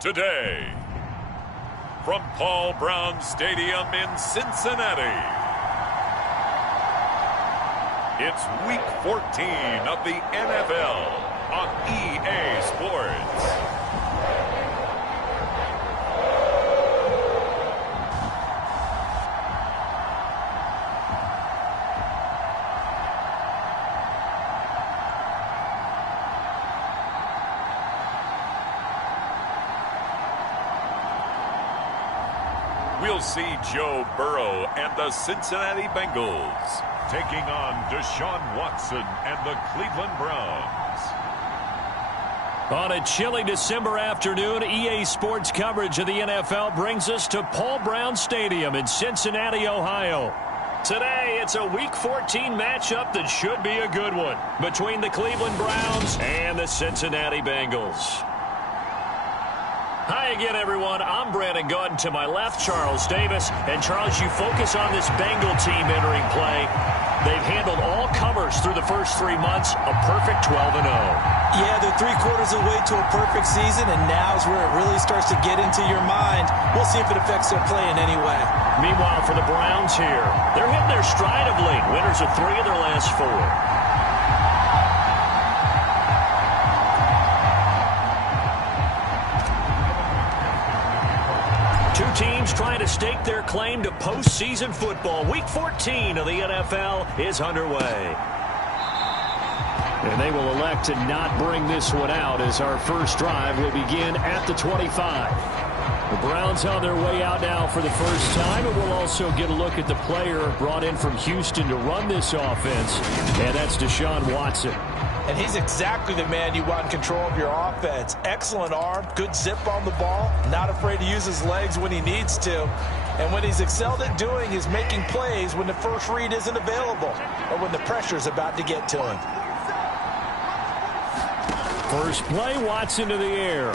today. From Paul Brown Stadium in Cincinnati, it's Week 14 of the NFL on EA Sports. We'll see Joe Burrow and the Cincinnati Bengals taking on Deshaun Watson and the Cleveland Browns. On a chilly December afternoon, EA Sports coverage of the NFL brings us to Paul Brown Stadium in Cincinnati, Ohio. Today, it's a Week 14 matchup that should be a good one between the Cleveland Browns and the Cincinnati Bengals. Hi again, everyone. I'm Brandon Gautin. To my left, Charles Davis. And, Charles, you focus on this Bengal team entering play. They've handled all comers through the first 3 months, a perfect 12-0. Yeah, they're 3/4 away to a perfect season, and now's where it really starts to get into your mind. We'll see if it affects their play in any way. Meanwhile, for the Browns here, they're hitting their stride of late. Winners of 3 of their last 4. Two teams trying to stake their claim to postseason football. Week 14 of the NFL is underway. And they will elect to not bring this one out as our first drive will begin at the 25. The Browns on their way out now for the first time, and we'll also get a look at the player brought in from Houston to run this offense, and that's Deshaun Watson. And he's exactly the man you want in control of your offense. Excellent arm, good zip on the ball, not afraid to use his legs when he needs to. And what he's excelled at doing is making plays when the first read isn't available or when the pressure's about to get to him. First play, Watson to the air.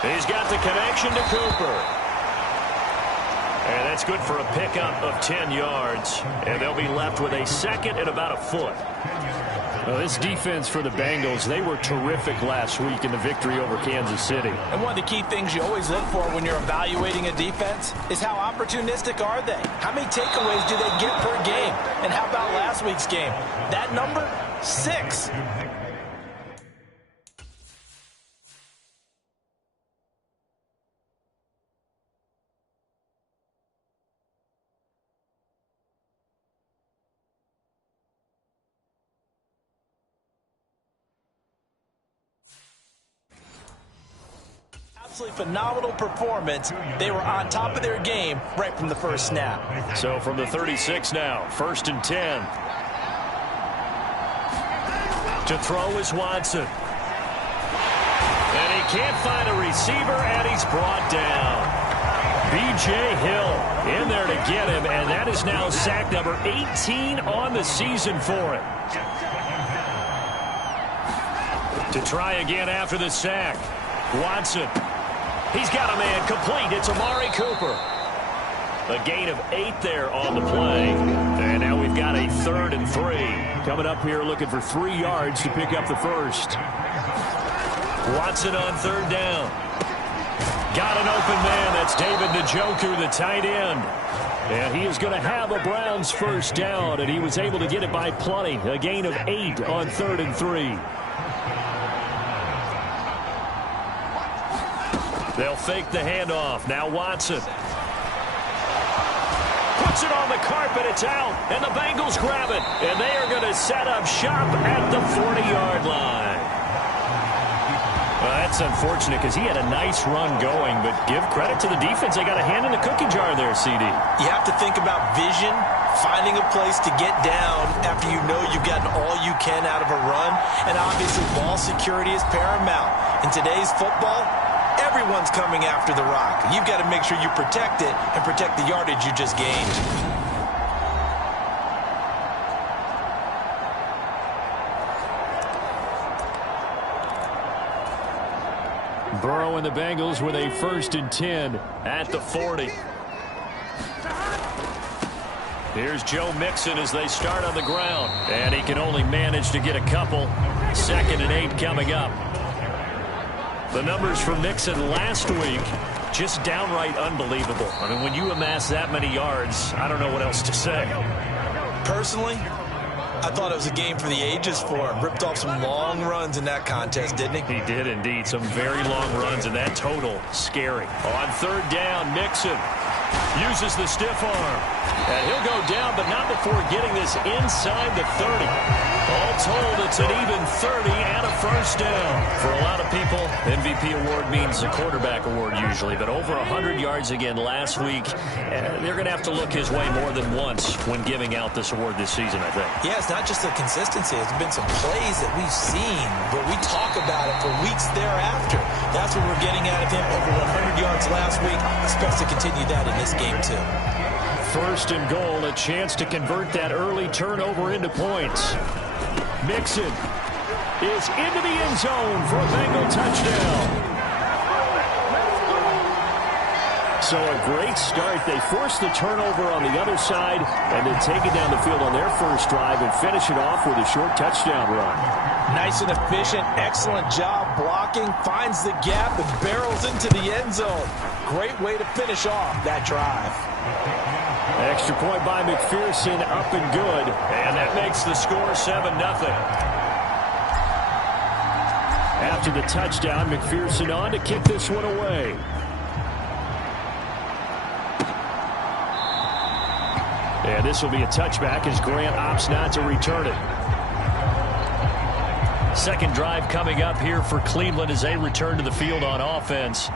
He's got the connection to Cooper. And that's good for a pickup of 10 yards. And they'll be left with a second and about a foot. Well, this defense for the Bengals, they were terrific last week in the victory over Kansas City. And one of the key things you always look for when you're evaluating a defense is how opportunistic are they? How many takeaways do they get per game? And how about last week's game? That number, 6. Phenomenal performance. They were on top of their game right from the first snap. So from the 36 now, 1st and 10. To throw is Watson. And he can't find a receiver, and he's brought down. B.J. Hill in there to get him, and that is now sack number 18 on the season for him. To try again after the sack. Watson. He's got a man complete. It's Amari Cooper. A gain of 8 there on the play. And now we've got a 3rd and 3. Coming up here looking for 3 yards to pick up the first. Watson on 3rd down. Got an open man. That's David Njoku, the tight end. And he is going to have a Browns first down, and he was able to get it by plenty. A gain of 8 on 3rd and 3. They'll fake the handoff. Now Watson. Puts it on the carpet. It's out. And the Bengals grab it. And they are going to set up shop at the 40-yard line. Well, that's unfortunate because he had a nice run going. But give credit to the defense. They got a hand in the cookie jar there, CD. You have to think about vision, finding a place to get down after you know you've gotten all you can out of a run. And obviously ball security is paramount. In today's football, everyone's coming after the rock. You've got to make sure you protect it and protect the yardage you just gained. Burrow and the Bengals with a 1st and 10 at the 40. Here's Joe Mixon as they start on the ground. And he can only manage to get a couple. 2nd and 8 coming up. The numbers for Mixon last week, just downright unbelievable. I mean, when you amass that many yards, I don't know what else to say. Personally, I thought it was a game for the ages for him. Ripped off some long runs in that contest, didn't he? He did indeed. Some very long runs, and that total, scary. On third down, Mixon uses the stiff arm. And he'll go down, but not before getting this inside the 30. All told, it's an even 30 and a first down. For a lot of people, MVP award means a quarterback award usually, but over 100 yards again last week. They're going to have to look his way more than once when giving out this award this season, I think. Yeah, it's not just the consistency. It's been some plays that we've seen, but we talk about it for weeks thereafter. That's what we're getting out of him. Over 100 yards last week. Expects to continue that in this game, too. First and goal, a chance to convert that early turnover into points. Mixon is into the end zone for a Bengal touchdown. So a great start. They force the turnover on the other side and then take it down the field on their first drive and finish it off with a short touchdown run. Nice and efficient. Excellent job blocking. Finds the gap and barrels into the end zone. Great way to finish off that drive. Extra point by McPherson, up and good. And that makes the score 7-0. After the touchdown, McPherson on to kick this one away. And this will be a touchback as Grant opts not to return it. Second drive coming up here for Cleveland as they return to the field on offense.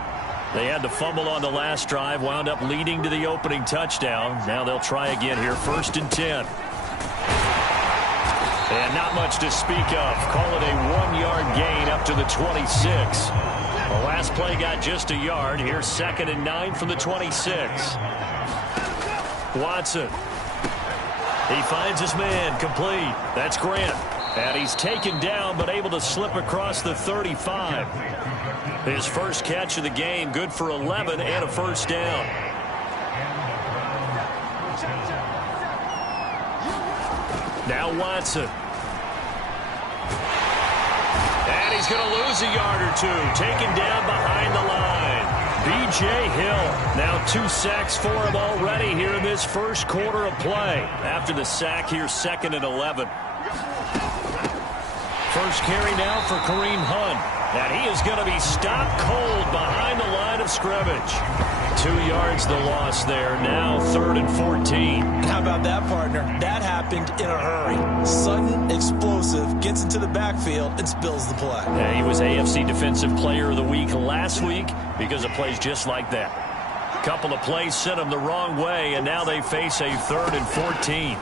They had the fumble on the last drive, wound up leading to the opening touchdown. Now they'll try again here, 1st and 10. And not much to speak of. Call it a 1-yard gain up to the 26. The last play got just a yard. Here's 2nd and 9 from the 26. Watson. He finds his man, complete. That's Grant. And he's taken down, but able to slip across the 35. His first catch of the game, good for 11 and a first down. Now Watson. And he's going to lose a yard or two. Taken down behind the line. B.J. Hill. Now 2 sacks for him already here in this first quarter of play. After the sack here, 2nd and 11. First carry now for Kareem Hunt. And he is going to be stopped cold behind the line of scrimmage. 2 yards the loss there. Now 3rd and 14. How about that, partner? That happened in a hurry. Sudden, explosive, gets into the backfield and spills the play. Yeah, he was AFC Defensive Player of the Week last week because of plays just like that. Couple of plays sent him the wrong way, and now they face a 3rd and 14.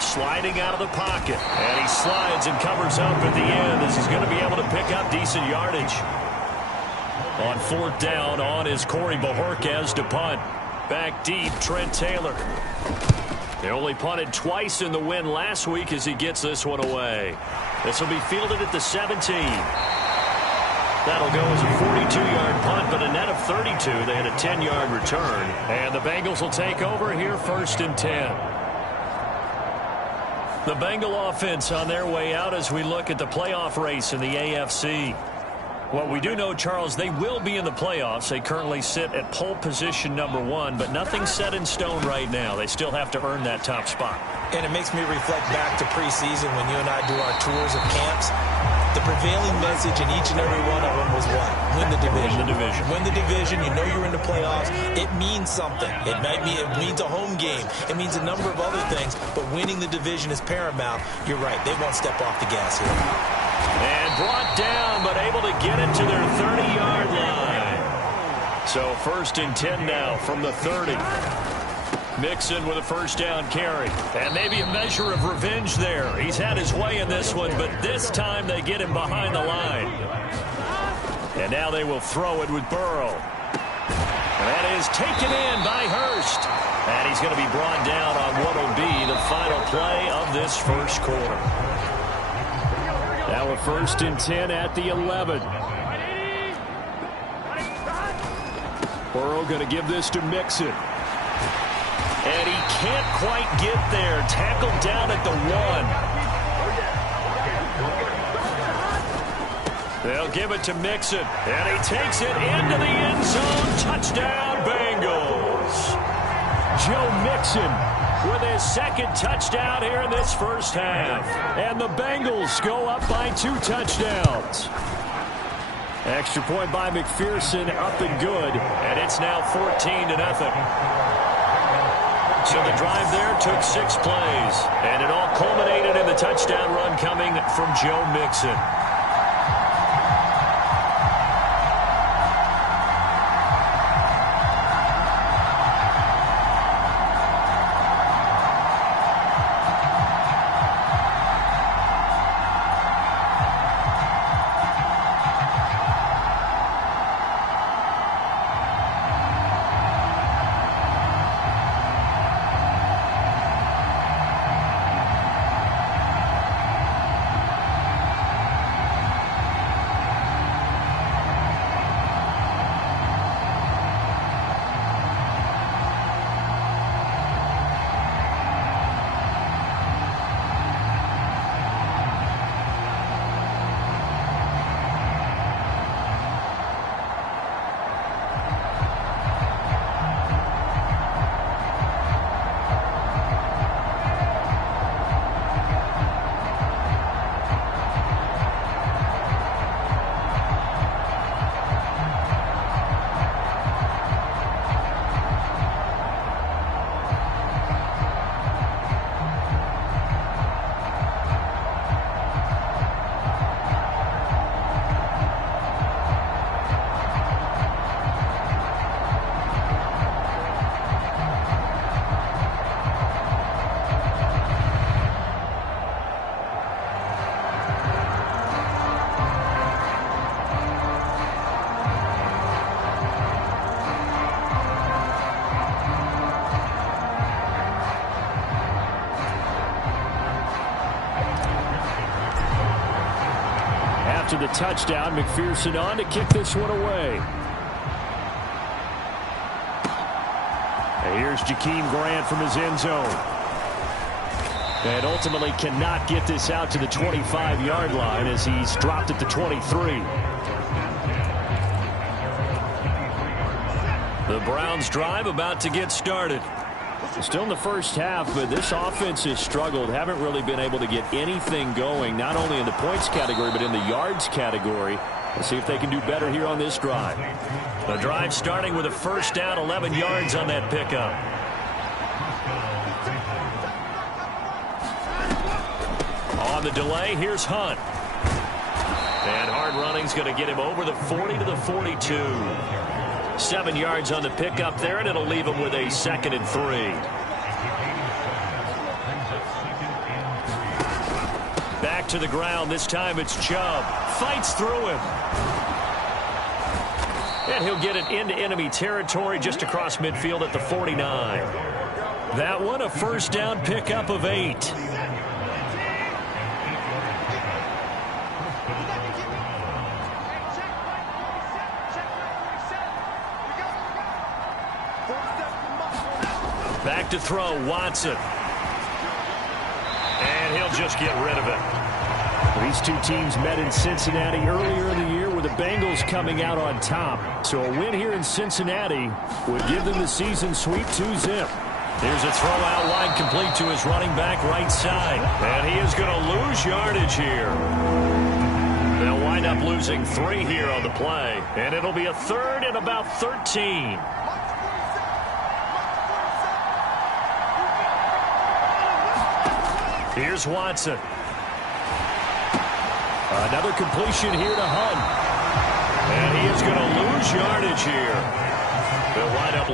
Sliding out of the pocket, and he slides and covers up at the end as he's going to be able to pick up decent yardage. On 4th down, on is Corey Bojorquez to punt. Back deep, Trent Taylor. They only punted twice in the win last week as he gets this one away. This will be fielded at the 17. That'll go as a 42-yard punt, but a net of 32. They had a 10-yard return. And the Bengals will take over here, 1st and 10. The Bengal offense on their way out as we look at the playoff race in the AFC. What we do know, Charles, they will be in the playoffs. They currently sit at pole position number 1, but nothing's set in stone right now. They still have to earn that top spot. And it makes me reflect back to preseason when you and I do our tours of camps. The prevailing message in each and every one of them was what? Win the division. Win the division. Win the division. You know you're in the playoffs. It means something. It means a home game. It means a number of other things, but winning the division is paramount. You're right. They won't step off the gas here. And brought down, but able to get it to their 30-yard line. So 1st and 10 now from the 30. Mixon with a first down carry. And maybe a measure of revenge there. He's had his way in this one, but this time they get him behind the line. And now they will throw it with Burrow. And that is taken in by Hurst. And he's going to be brought down on what will be the final play of this first quarter. Now a 1st and 10 at the 11. Burrow going to give this to Mixon. And he can't quite get there. Tackled down at the 1. They'll They'll give it to Mixon, and he takes it into the end zone. Touchdown, Bengals. Joe Mixon with his second touchdown here in this first half. And the Bengals go up by 2 touchdowns. Extra point by McPherson, up and good. And it's now 14-0. So the drive there took 6 plays. And it all culminated in the touchdown run coming from Joe Mixon. To the touchdown, McPherson on to kick this one away. And here's Jakeem Grant from his end zone. And ultimately cannot get this out to the 25-yard line as he's dropped at the 23. The Browns drive about to get started. Still in the first half, but this offense has struggled. Haven't really been able to get anything going, not only in the points category, but in the yards category. Let's see if they can do better here on this drive. The drive starting with a first down, 11 yards on that pickup. On the delay, here's Hunt. And hard running's going to get him over the 40 to the 42. 7 yards on the pickup there, and it'll leave him with a 2nd and 3. Back to the ground. This time it's Chubb. Fights through him. And he'll get it into enemy territory just across midfield at the 49. That one a first down pickup of 8. Back to throw, Watson. And he'll just get rid of it. These two teams met in Cincinnati earlier in the year with the Bengals coming out on top. So a win here in Cincinnati would give them the season sweep 2-zip. Here's a throw out wide complete to his running back right side. And he is going to lose yardage here. They'll wind up losing 3 here on the play. And it'll be a 3rd and about 13. Here's Watson. Another completion here to Hunt. And he is going to lose yardage here. They'll wind up.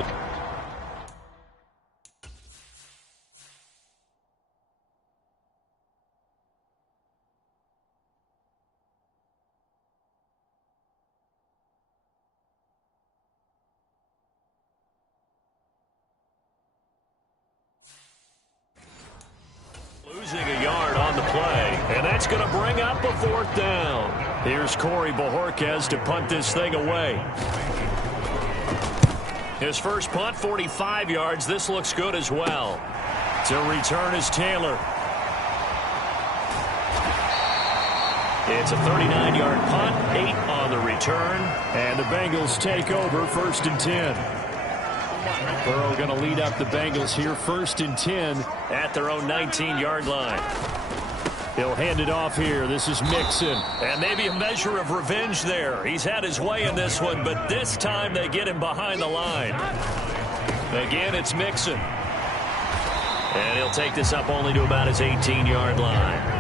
Losing a yard on the play, and that's going to bring up a 4th down. Here's Corey Bojorquez to punt this thing away. His first punt, 45 yards. This looks good as well. To return is Taylor. It's a 39-yard punt, 8 on the return, and the Bengals take over 1st and 10. Burrow going to lead up the Bengals here, 1st and 10 at their own 19-yard line. He'll hand it off here. This is Mixon. And maybe a measure of revenge there. He's had his way in this one, but this time they get him behind the line. Again, it's Mixon. And he'll take this up only to about his 18-yard line.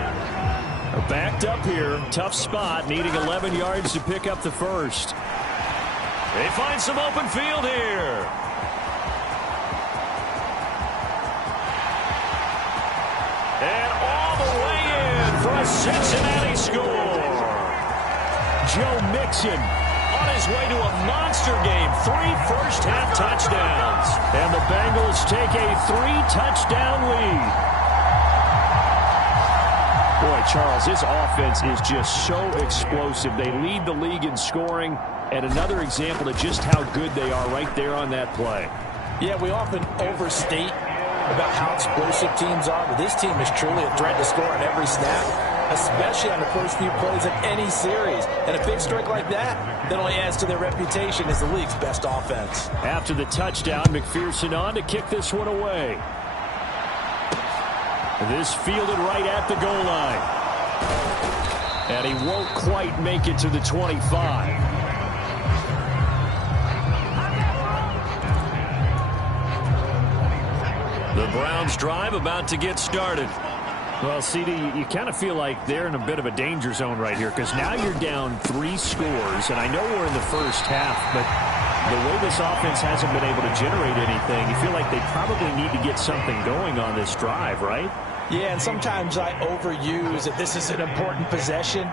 Backed up here. Tough spot. Needing 11 yards to pick up the first. They find some open field here. And all the way in for a Cincinnati score. Joe Mixon on his way to a monster game. 3 first-half touchdowns. And the Bengals take a 3-touchdown lead. Boy, Charles, this offense is just so explosive. They lead the league in scoring, and another example of just how good they are right there on that play. Yeah, we often overstate about how explosive teams are, but this team is truly a threat to score on every snap, especially on the first few plays of any series. And a big strike like that only adds to their reputation as the league's best offense. After the touchdown, McPherson on to kick this one away. This fielded right at the goal line. And he won't quite make it to the 25. The Browns drive about to get started. Well, CD, you kind of feel like they're in a bit of a danger zone right here because now you're down 3 scores, and I know we're in the first half, but the way this offense hasn't been able to generate anything, you feel like they probably need to get something going on this drive, right? Yeah, and sometimes I overuse that this is an important possession,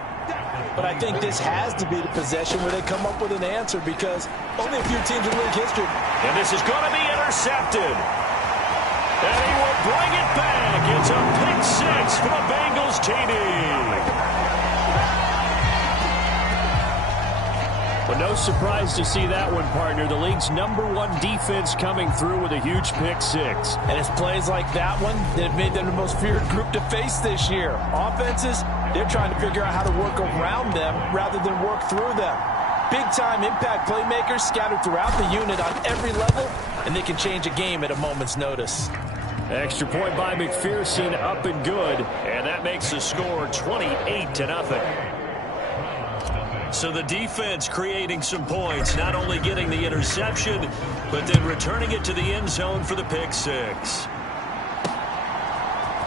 but I think this has to be the possession where they come up with an answer because only a few teams in league history. And this is going to be intercepted. And he will bring it back. It's a pick 6 for the Bengals TD. But no surprise to see that one, partner. The league's #1 defense coming through with a huge pick 6. And it's plays like that one that have made them the most feared group to face this year. Offenses, they're trying to figure out how to work around them rather than work through them. Big-time impact playmakers scattered throughout the unit on every level, and they can change a game at a moment's notice. Extra point by McPherson, up and good. And that makes the score 28-0. So the defense creating some points, not only getting the interception, but then returning it to the end zone for the pick 6.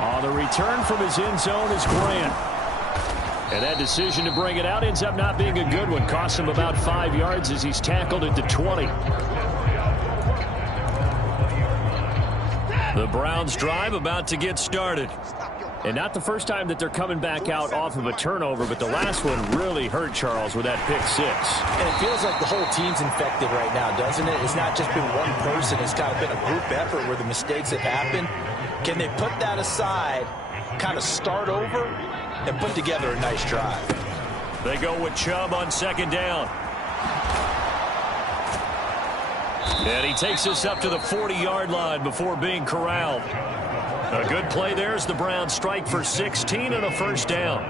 On the return from his end zone is Grant. And that decision to bring it out ends up not being a good one. Costs him about 5 yards as he's tackled at the 20. The Browns drive about to get started. And not the first time that they're coming back out off of a turnover, but the last one really hurt Charles with that pick 6. And it feels like the whole team's infected right now, doesn't it? It's not just been one person. It's kind of been a group effort where the mistakes have happened. Can they put that aside, kind of start over, and put together a nice drive? They go with Chubb on 2nd down. And he takes this up to the 40-yard line before being corralled. A good play there as the Browns strike for 16 and a first down.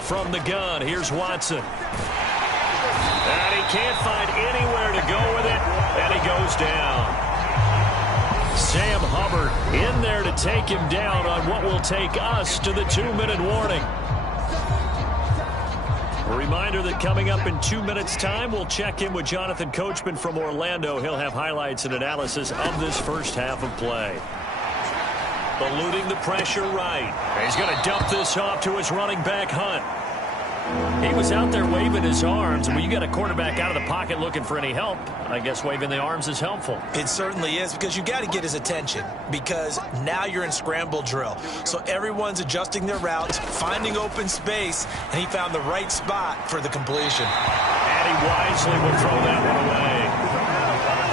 From the gun, here's Watson. And he can't find anywhere to go with it, and he goes down. Sam Hubbard in there to take him down on what will take us to the 2-minute warning. A reminder that coming up in 2 minutes' time, we'll check in with Jonathan Coachman from Orlando. He'll have highlights and analysis of this first half of play. Eluding the pressure right. He's going to dump this off to his running back, Hunt. He was out there waving his arms. When you got a quarterback out of the pocket looking for any help, I guess waving the arms is helpful. It certainly is, because you got to get his attention, because now you're in scramble drill. So everyone's adjusting their routes, finding open space, and he found the right spot for the completion. And he wisely will throw that one away.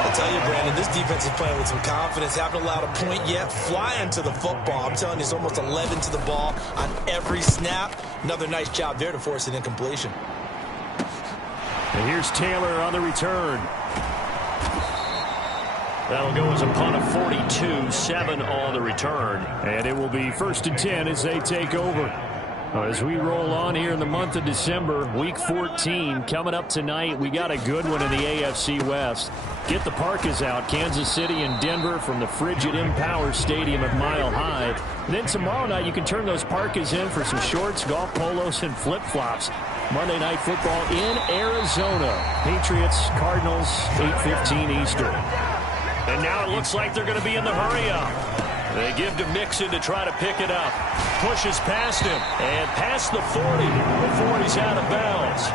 I'll tell you, Brandon, this defense is playing with some confidence. Haven't allowed a point yet. Flying to the football. I'm telling you, it's almost 11 to the ball on every snap. Another nice job there to force an incompletion. And here's Taylor on the return. That'll go as a punt of 42, 7 on the return. And it will be 1st and 10 as they take over. As we roll on here in the month of December, Week 14 coming up tonight. We got a good one in the AFC West. Get the parkas out. Kansas City and Denver from the frigid Empower Stadium at Mile High. And then tomorrow night you can turn those parkas in for some shorts, golf polos, and flip-flops. Monday Night Football in Arizona. Patriots, Cardinals, 8:15 Eastern. And now it looks like they're going to be in the hurry-up. They give to Mixon to try to pick it up. Pushes past him and past the 40 before he's out of bounds.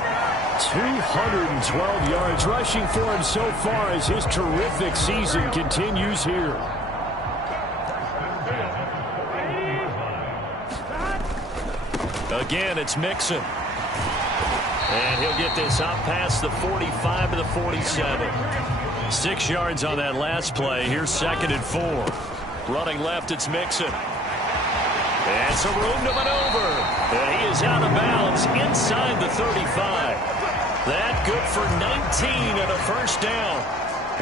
212 yards rushing for him so far as his terrific season continues here. Again, it's Mixon. And he'll get this out past the 45 to the 47. 6 yards on that last play. Here's 2nd and 4. Running left, it's Mixon. And some room to maneuver. And he is out of bounds inside the 35. That good for 19 and a first down.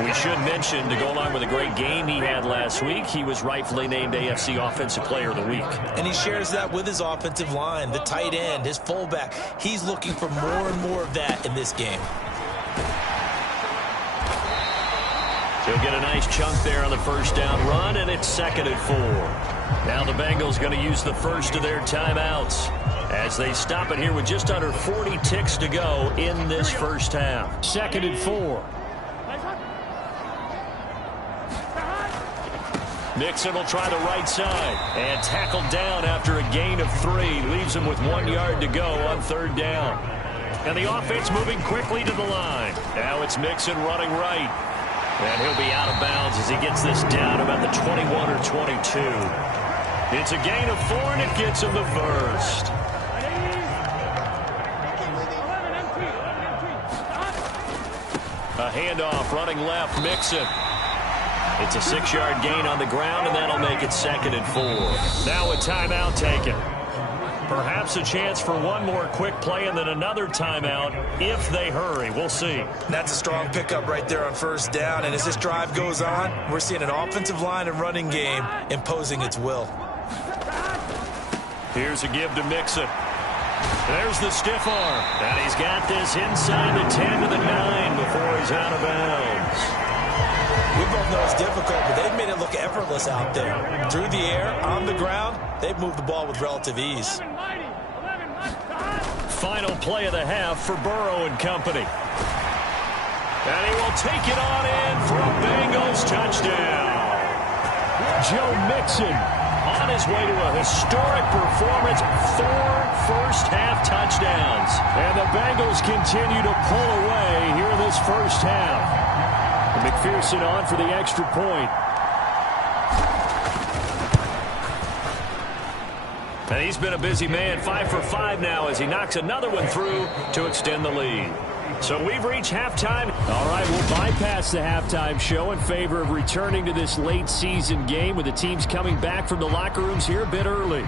We should mention, to go along with a great game he had last week, he was rightfully named AFC Offensive Player of the Week. And he shares that with his offensive line, the tight end, his fullback. He's looking for more and more of that in this game. He'll get a nice chunk there on the first down run, and it's 2nd and 4. Now the Bengals going to use the first of their timeouts as they stop it here with just under 40 ticks to go in this first half. 2nd and 4. Mixon will try the right side and tackled down after a gain of 3. Leaves him with 1 yard to go on 3rd down. And the offense moving quickly to the line. Now it's Mixon running right. And he'll be out of bounds as he gets this down about the 21 or 22. It's a gain of 4, and it gets him the first. A handoff running left, Mixon. It's a 6-yard gain on the ground, and that'll make it 2nd and 4. Now a timeout taken. Perhaps a chance for one more quick play and then another timeout if they hurry. We'll see. That's a strong pickup right there on 1st down. And as this drive goes on, we're seeing an offensive line and running game imposing its will. Here's a give to Mixon. There's the stiff arm. And he's got this inside the 10 to the 9 before he's out of bounds. We both know it's difficult, but they've made it look effortless out there. Through the air, on the ground, they've moved the ball with relative ease. Final play of the half for Burrow and company. And he will take it on in for a Bengals touchdown. Joe Mixon on his way to a historic performance. 4 first-half touchdowns. And the Bengals continue to pull away here in this first half. McPherson on for the extra point. And he's been a busy man. 5 for 5 now as he knocks another one through to extend the lead. So we've reached halftime. All right, we'll bypass the halftime show in favor of returning to this late season game with the teams coming back from the locker rooms here a bit early.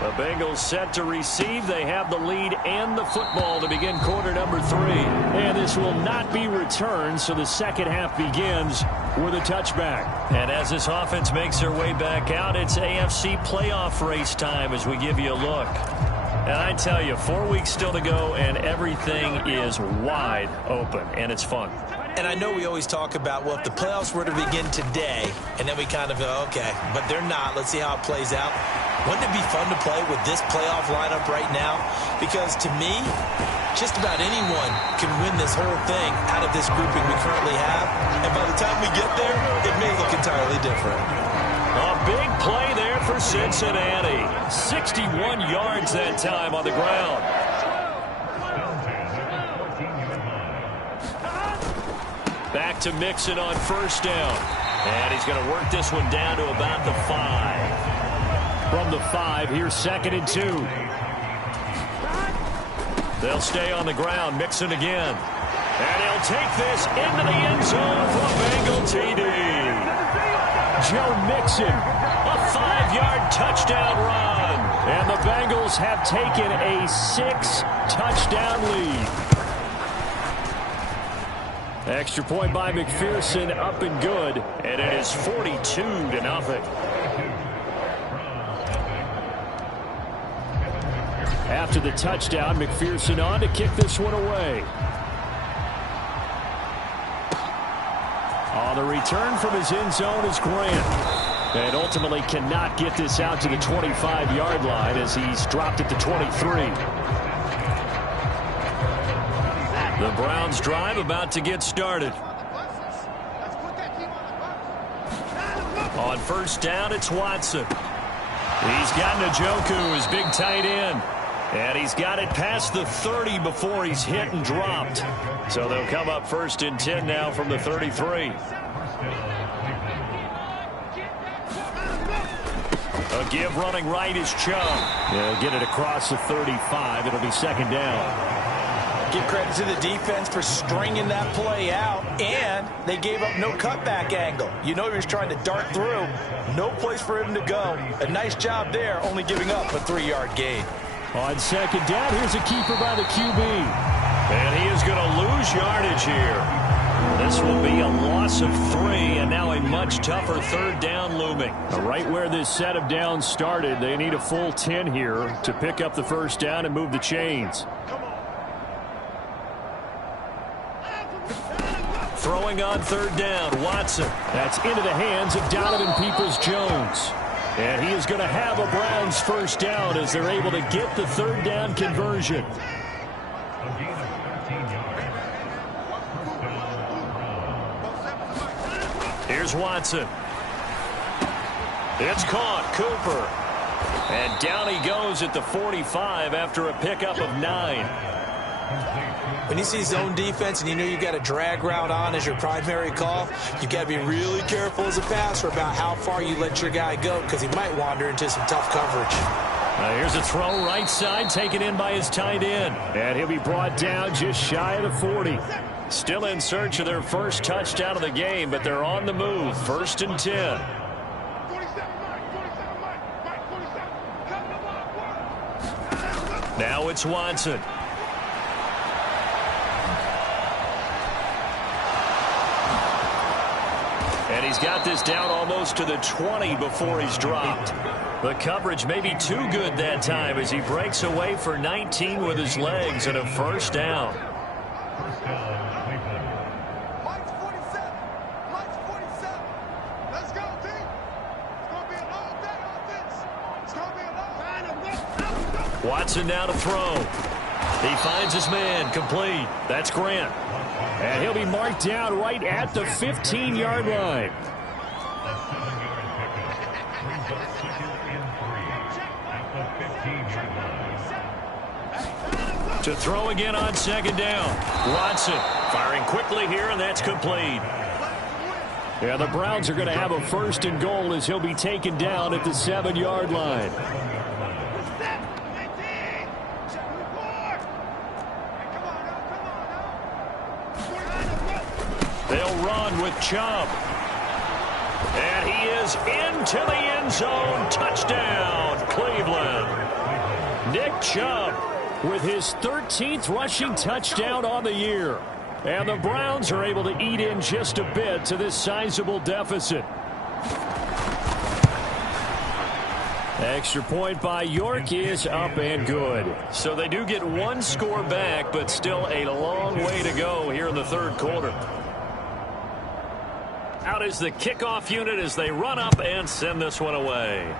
The Bengals set to receive. They have the lead and the football to begin quarter number 3. And this will not be returned, so the second half begins with a touchback. And as this offense makes their way back out, it's AFC playoff race time as we give you a look. And I tell you, 4 weeks still to go, and everything is wide open, and it's fun. And I know we always talk about, well, if the playoffs were to begin today, and then we kind of go, okay, but they're not. Let's see how it plays out. Wouldn't it be fun to play with this playoff lineup right now? Because to me, just about anyone can win this whole thing out of this grouping we currently have. And by the time we get there, it may look entirely different. A big play there for Cincinnati. 61 yards that time on the ground. Back to Mixon on 1st down. And he's going to work this one down to about the 5. From the 5, here's 2nd and 2. They'll stay on the ground. Mixon again. And he'll take this into the end zone for a Bengal TD. Joe Mixon, a 5-yard touchdown run. And the Bengals have taken a 6-touchdown lead. Extra point by McPherson, up and good, and it is 42-0. After the touchdown, McPherson on to kick this one away. On the return from his end zone is Grant. And ultimately cannot get this out to the 25-yard line as he's dropped it to 23. The Browns drive about to get started. On first down, it's Watson. He's got Njoku, his big tight end. And he's got it past the 30 before he's hit and dropped. So they'll come up first and 10 now from the 33. A give running right is Chubb. He'll get it across the 35. It'll be second down. Give credit to the defense for stringing that play out, and they gave up no cutback angle. You know he was trying to dart through. No place for him to go. A nice job there, only giving up a 3-yard gain. On second down, here's a keeper by the QB. And he is going to lose yardage here. This will be a loss of 3, and now a much tougher third down looming. Right where this set of downs started, they need a full 10 here to pick up the first down and move the chains. Throwing on third down, Watson. That's into the hands of Donovan Peoples-Jones. And he is going to have a Browns first down as they're able to get the third down conversion. Here's Watson. It's caught. Cooper. And down he goes at the 45 after a pickup of 9. When you see zone defense and you know you've got a drag route on as your primary call, you've got to be really careful as a passer about how far you let your guy go because he might wander into some tough coverage. Here's a throw right side taken in by his tight end. And he'll be brought down just shy of the 40. Still in search of their first touchdown of the game, but they're on the move. First and 10. Now it's Watson. And he's got this down almost to the 20 before he's dropped. The coverage may be too good that time as he breaks away for 19 with his legs and a first down. Watson now to throw. He finds his man, complete. That's Grant. And he'll be marked down right at the 15-yard line. To throw again on second down. Watson firing quickly here, and that's complete. Yeah, the Browns are going to have a first and goal as he'll be taken down at the 7-yard line. They'll run with Chubb. And he is into the end zone. Touchdown, Cleveland. Nick Chubb with his 13th rushing touchdown on the year. And the Browns are able to eat in just a bit to this sizable deficit. Extra point by York is up and good. So they do get one score back, but still a long way to go here in the third quarter. Out is the kickoff unit as they run up and send this one away.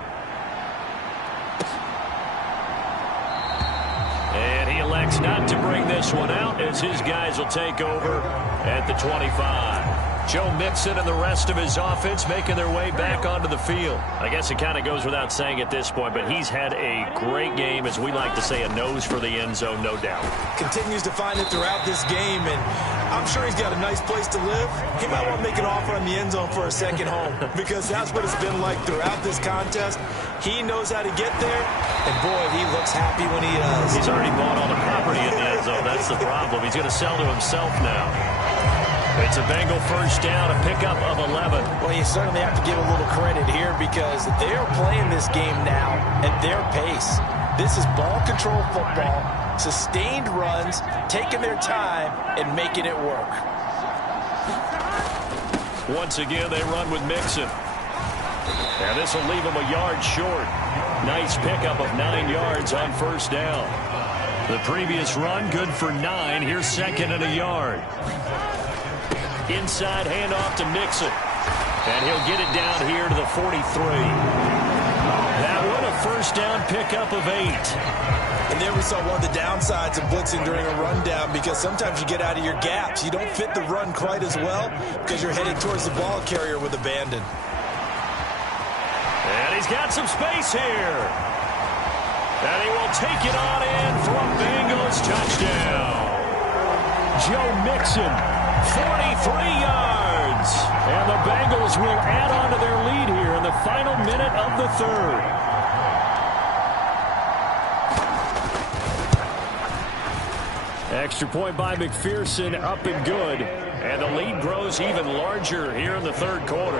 And he elects not to bring this one out as his guys will take over at the 25. Joe Mixon and the rest of his offense making their way back onto the field. I guess it kind of goes without saying at this point, but he's had a great game, as we like to say, a nose for the end zone, no doubt. Continues to find it throughout this game, and I'm sure he's got a nice place to live. He might want to make an offer on the end zone for a second home because that's what it's been like throughout this contest. He knows how to get there, and boy, he looks happy when he does. He's already bought all the property in the end zone. That's the problem. He's going to sell to himself now. It's a Bengal first down, a pickup of 11. Well, you certainly have to give a little credit here because they're playing this game now at their pace. This is ball control football, sustained runs, taking their time, and making it work. Once again, they run with Mixon. And this will leave him a yard short. Nice pickup of 9 yards on first down. The previous run, good for 9. Here's second and a yard. Inside handoff to Mixon. And he'll get it down here to the 43. That one, a first down pickup of 8. And there we saw one of the downsides of blitzing during a rundown, because sometimes you get out of your gaps. You don't fit the run quite as well because you're headed towards the ball carrier with abandon. And he's got some space here. And he will take it on in for a Bengals touchdown. Joe Mixon, 43 yards. And the Bengals will add on to their lead here in the final minute of the third. Extra point by McPherson, up and good. And the lead grows even larger here in the third quarter.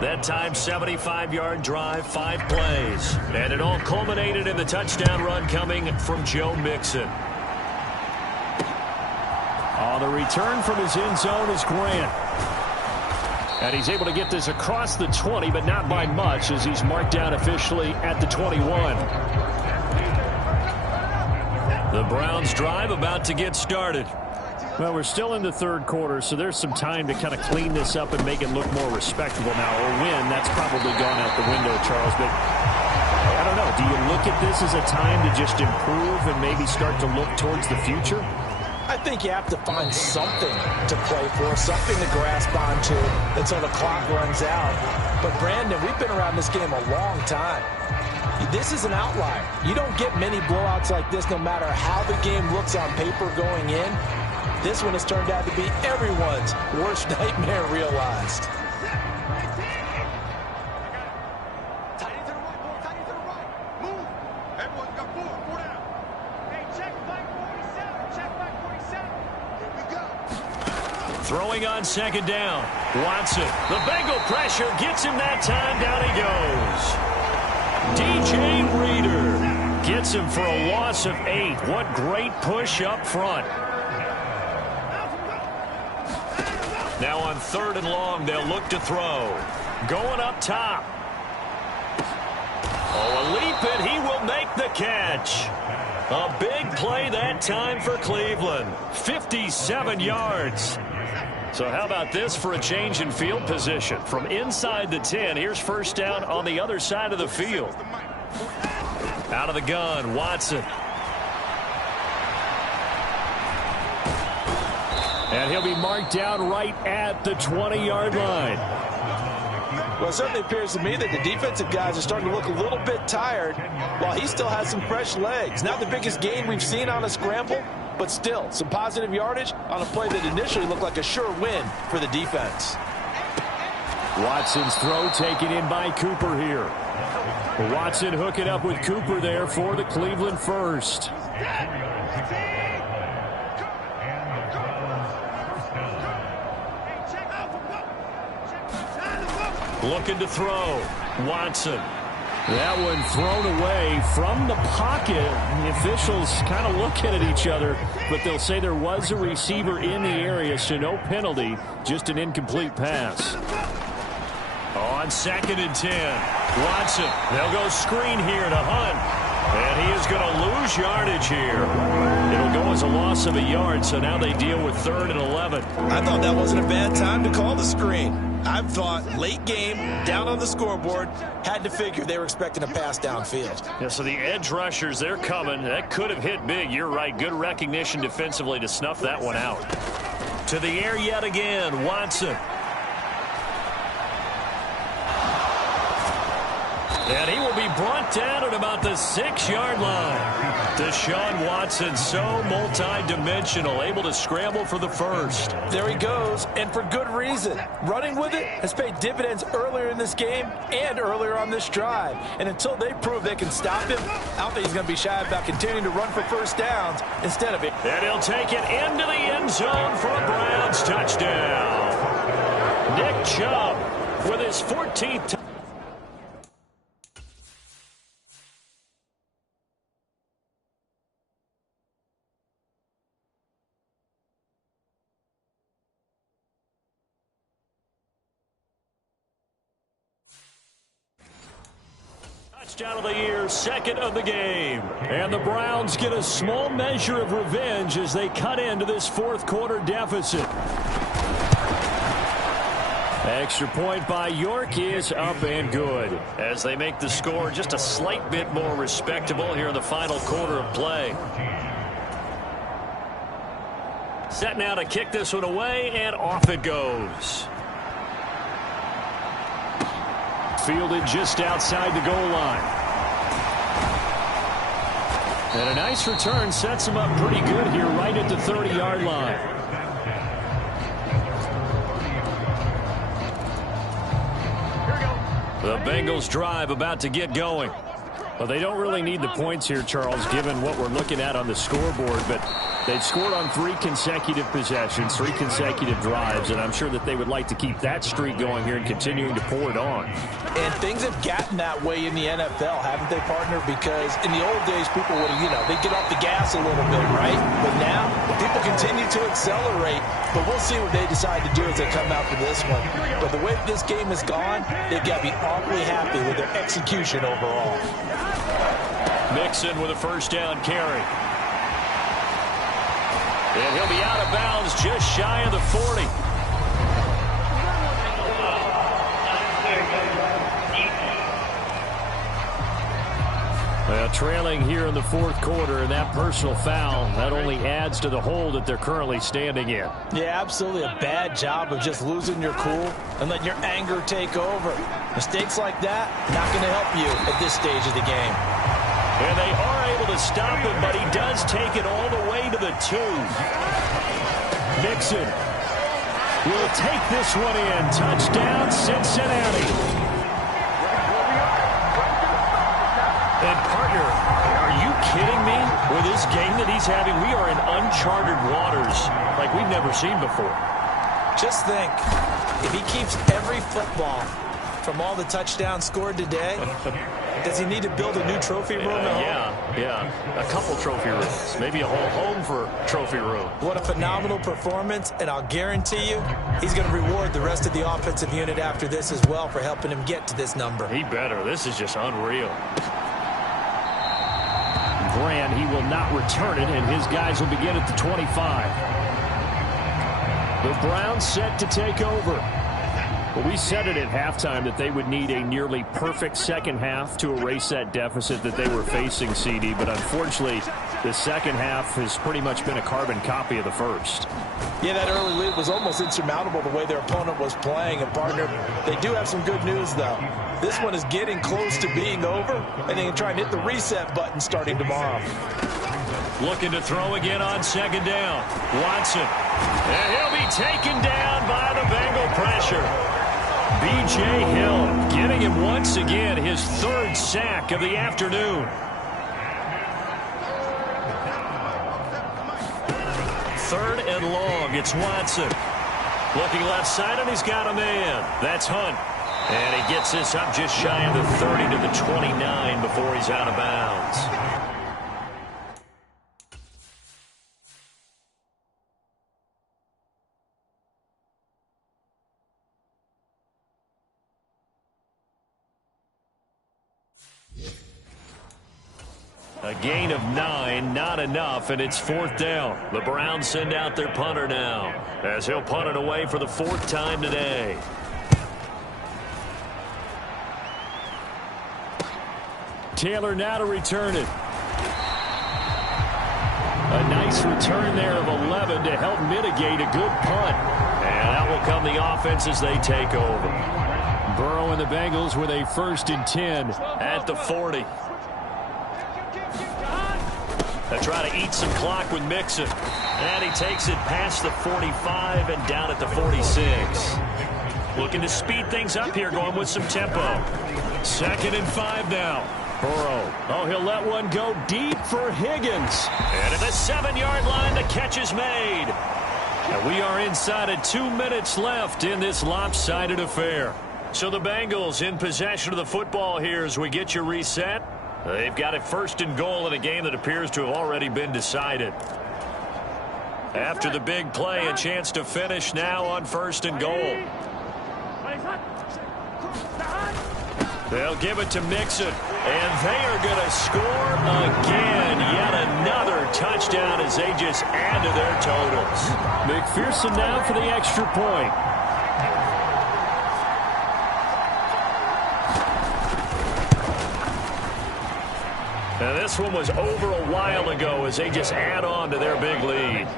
That time, 75-yard drive, 5 plays. And it all culminated in the touchdown run coming from Joe Mixon. On the return from his end zone is Grant. And he's able to get this across the 20, but not by much, as he's marked down officially at the 21. The Browns drive about to get started. Well, we're still in the third quarter, so there's some time to kind of clean this up and make it look more respectable now. Or win, that's probably gone out the window, Charles. But I don't know. Do you look at this as a time to just improve and maybe start to look towards the future? I think you have to find something to play for, something to grasp onto until the clock runs out. But, Brandon, we've been around this game a long time. This is an outlier. You don't get many blowouts like this no matter how the game looks on paper going in. This one has turned out to be everyone's worst nightmare realized. Throwing on second down. Watson. The Bengal pressure gets him that time. Down he goes. DJ Reader gets him for a loss of 8. What great push up front. Now on third and long, they'll look to throw. Going up top. Oh, a leap, and he will make the catch. A big play that time for Cleveland. 57 yards. So how about this for a change in field position? From inside the 10, here's first down on the other side of the field. Out of the gun, Watson. And he'll be marked down right at the 20-yard line. Well, it certainly appears to me that the defensive guys are starting to look a little bit tired while he still has some fresh legs. Not the biggest gain we've seen on a scramble, but still some positive yardage on a play that initially looked like a sure win for the defense. Watson's throw taken in by Cooper here. Watson hooking up with Cooper there for the Cleveland first. Looking to throw. Watson. That one thrown away from the pocket. The officials kind of looking at each other, but they'll say there was a receiver in the area, so no penalty, just an incomplete pass. On second and 10. Watson. They'll go screen here to Hunt. And he is going to lose yardage here. It'll go as a loss of a yard, so now they deal with third and 11. I thought that wasn't a bad time to call the screen. I thought late game, down on the scoreboard, had to figure they were expecting a pass downfield. Yeah, so the edge rushers, they're coming. That could have hit big. You're right. Good recognition defensively to snuff that one out. To the air yet again, Watson. And he will be brought down at about the 6-yard line. Deshaun Watson, so multi-dimensional, able to scramble for the first. There he goes, and for good reason. Running with it has paid dividends earlier in this game and earlier on this drive. And until they prove they can stop him, I don't think he's going to be shy about continuing to run for first downs instead of it. And he'll take it into the end zone for a Browns touchdown. Nick Chubb with his 14th Touchdown of the year, second of the game. And the Browns get a small measure of revenge as they cut into this fourth quarter deficit. Extra point by York is up and good as they make the score just a slight bit more respectable here in the final quarter of play. Set now to kick this one away, and off it goes. Fielded just outside the goal line. And a nice return sets him up pretty good here right at the 30-yard line. The Bengals drive about to get going. Well, they don't really need the points here, Charles, given what we're looking at on the scoreboard, but they've scored on 3 consecutive possessions, 3 consecutive drives, and I'm sure that they would like to keep that streak going here and continuing to pour it on. And things have gotten that way in the NFL, haven't they, partner? Because in the old days, people would, they'd get off the gas a little bit, right? But now, people continue to accelerate, but we'll see what they decide to do as they come out for this one. But the way this game has gone, they've got to be awfully happy with their execution overall. Mixon with a first down carry. And he'll be out of bounds just shy of the 40. Well, trailing here in the fourth quarter, and that personal foul, that only adds to the hole that they're currently standing in. Yeah, absolutely a bad job of just losing your cool and letting your anger take over. Mistakes like that, not going to help you at this stage of the game. And they are able to stop him, but he does take it all the way to the 2. Mixon will take this one in. Touchdown, Cincinnati. And, partner, are you kidding me? With this game that he's having, we are in uncharted waters like we've never seen before. Just think, if he keeps every football from all the touchdowns scored today, does he need to build a new trophy room at home? Yeah. A couple trophy rooms. Maybe a whole home for trophy room. What a phenomenal performance, and I'll guarantee you he's going to reward the rest of the offensive unit after this as well for helping him get to this number. He better. This is just unreal. Grant, he will not return it, and his guys will begin at the 25. The Browns set to take over. Well, we said it at halftime that they would need a nearly perfect second half to erase that deficit that they were facing, CD. But unfortunately, the second half has pretty much been a carbon copy of the first. Yeah, that early lead was almost insurmountable the way their opponent was playing. And, partner, they do have some good news, though. This one is getting close to being over, and they can try and hit the reset button starting tomorrow. Looking to throw again on second down. Watson. And he'll be taken down by the Bengal pressure. B.J. Hill getting him once again his 3rd sack of the afternoon. 3rd and long. It's Watson. Looking left side, and he's got a man. That's Hunt. And he gets this up just shy of the 30 to the 29 before he's out of bounds. A gain of 9, not enough, and it's 4th down. The Browns send out their punter now, as he'll punt it away for the 4th time today. Taylor now to return it. A nice return there of 11 to help mitigate a good punt. And out will come the offense as they take over. Burrow and the Bengals with a 1st and 10 at the 40. They try to eat some clock with Mixon. And he takes it past the 45 and down at the 46. Looking to speed things up here, going with some tempo. 2nd and 5 now. Burrow. Oh, he'll let one go deep for Higgins. And at the 7-yard line, the catch is made. And we are inside of 2 minutes left in this lopsided affair. So the Bengals in possession of the football here as we get you reset. They've got it 1st and goal in a game that appears to have already been decided. After the big play, a chance to finish now on 1st and goal. They'll give it to Mixon, and they are going to score again. Yet another touchdown as they just add to their totals. McPherson now for the extra point. Now this one was over a while ago as they just add on to their big lead.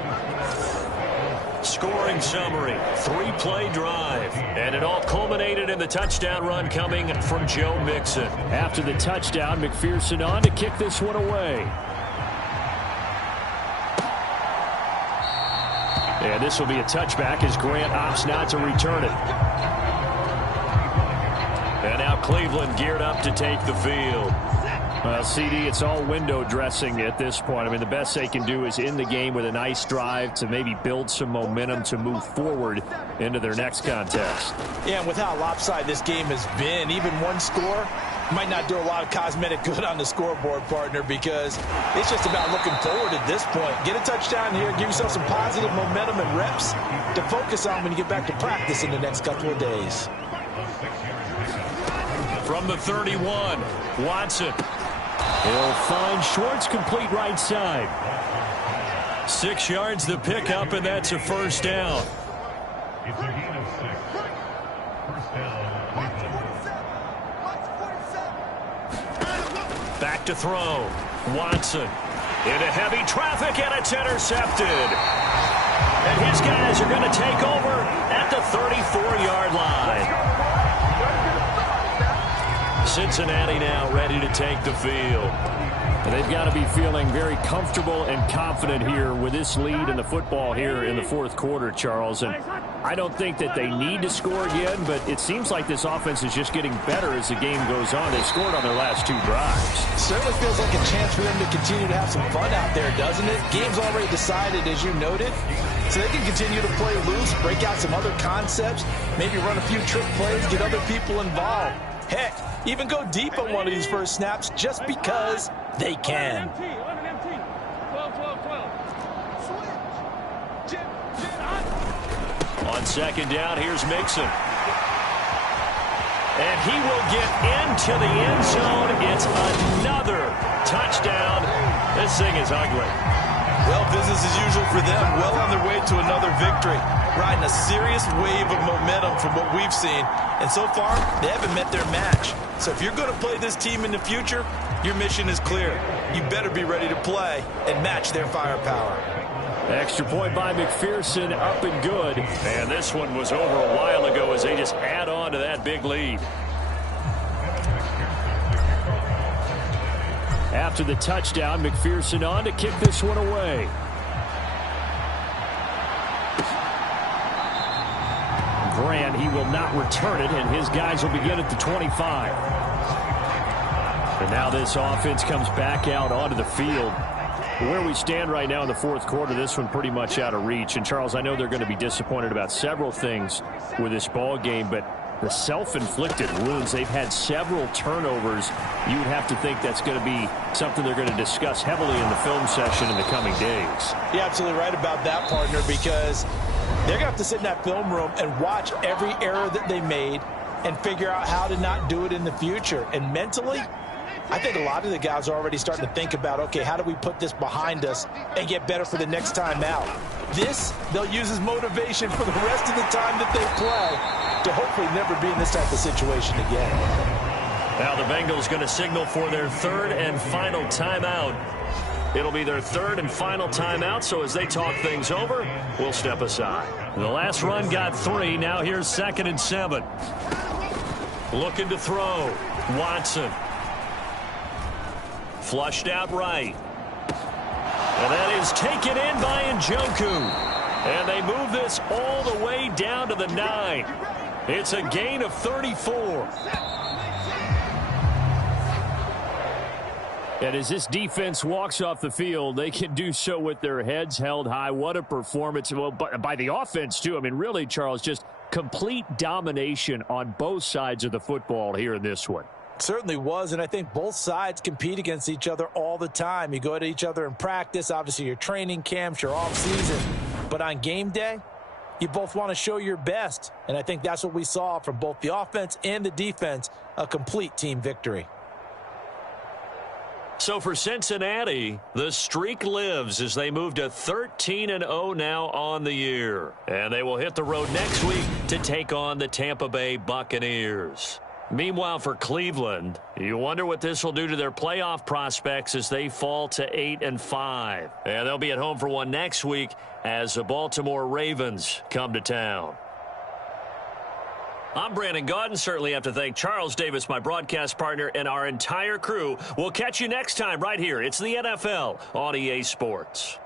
Scoring summary, 3-play drive. And it all culminated in the touchdown run coming from Joe Mixon. After the touchdown, McPherson on to kick this one away. And this will be a touchback as Grant opts not to return it. And now Cleveland geared up to take the field. Well, CD, it's all window dressing at this point. I mean, the best they can do is in the game with a nice drive to maybe build some momentum to move forward into their next contest. Yeah, and with how lopsided this game has been, even one score might not do a lot of cosmetic good on the scoreboard, partner, because it's just about looking forward at this point. Get a touchdown here, give yourself some positive momentum and reps to focus on when you get back to practice in the next couple of days. From the 31, Watson. He'll find Schwartz complete right side. 6 yards the pickup, and that's a first down. It's a gain of 6. First down. Back to throw. Watson into heavy traffic, and it's intercepted. And his guys are going to take over at the 34-yard line. Cincinnati now ready to take the field. They've got to be feeling very comfortable and confident here with this lead in the football here in the fourth quarter, Charles. And I don't think that they need to score again, but it seems like this offense is just getting better as the game goes on. They scored on their last 2 drives. Certainly feels like a chance for them to continue to have some fun out there, doesn't it? Game's already decided, as you noted, so they can continue to play loose, break out some other concepts, maybe run a few trick plays, get other people involved. Heck, even go deep on one of these first snaps just because they can. On second down, here's Mixon. And he will get into the end zone. It's another touchdown. This thing is ugly. Well, business as usual for them. Well on their way to another victory. Riding a serious wave of momentum from what we've seen. And so far, they haven't met their match. So if you're going to play this team in the future, your mission is clear. You better be ready to play and match their firepower. Extra point by McPherson, up and good. And this one was over a while ago as they just add on to that big lead. After the touchdown, McPherson on to kick this one away. Grant, he will not return it, and his guys will begin at the 25. And now this offense comes back out onto the field. Where we stand right now in the fourth quarter, this one pretty much out of reach. And, Charles, I know they're going to be disappointed about several things with this ball game, but the self-inflicted wounds, they've had several turnovers. You would have to think that's going to be something they're going to discuss heavily in the film session in the coming days. You're absolutely right about that, partner, because they're going to have to sit in that film room and watch every error that they made and figure out how to not do it in the future. And mentally, I think a lot of the guys are already starting to think about, okay, how do we put this behind us and get better for the next time out? This, they'll use as motivation for the rest of the time that they play to hopefully never be in this type of situation again. Now the Bengals going to signal for their third and final timeout. It'll be their third and final timeout, so as they talk things over, we'll step aside. The last run got 3. Now here's 2nd and 7. Looking to throw. Watson. Flushed out right. And that is taken in by Njoku. And they move this all the way down to the 9. It's a gain of 34. And as this defense walks off the field, they can do so with their heads held high. What a performance. Well, by the offense, too. I mean, really, Charles, just complete domination on both sides of the football here in this one. Certainly was, and I think both sides compete against each other all the time. You go at each other in practice, obviously your training camps, your off-season. But on game day, you both want to show your best. And I think that's what we saw from both the offense and the defense a complete team victory. So for Cincinnati, the streak lives as they move to 13-0 now on the year. And they will hit the road next week to take on the Tampa Bay Buccaneers. Meanwhile, for Cleveland, you wonder what this will do to their playoff prospects as they fall to 8-5. And they'll be at home for one next week as the Baltimore Ravens come to town. I'm Brandon Gaudin. Certainly have to thank Charles Davis, my broadcast partner, and our entire crew. We'll catch you next time right here. It's the NFL on EA Sports.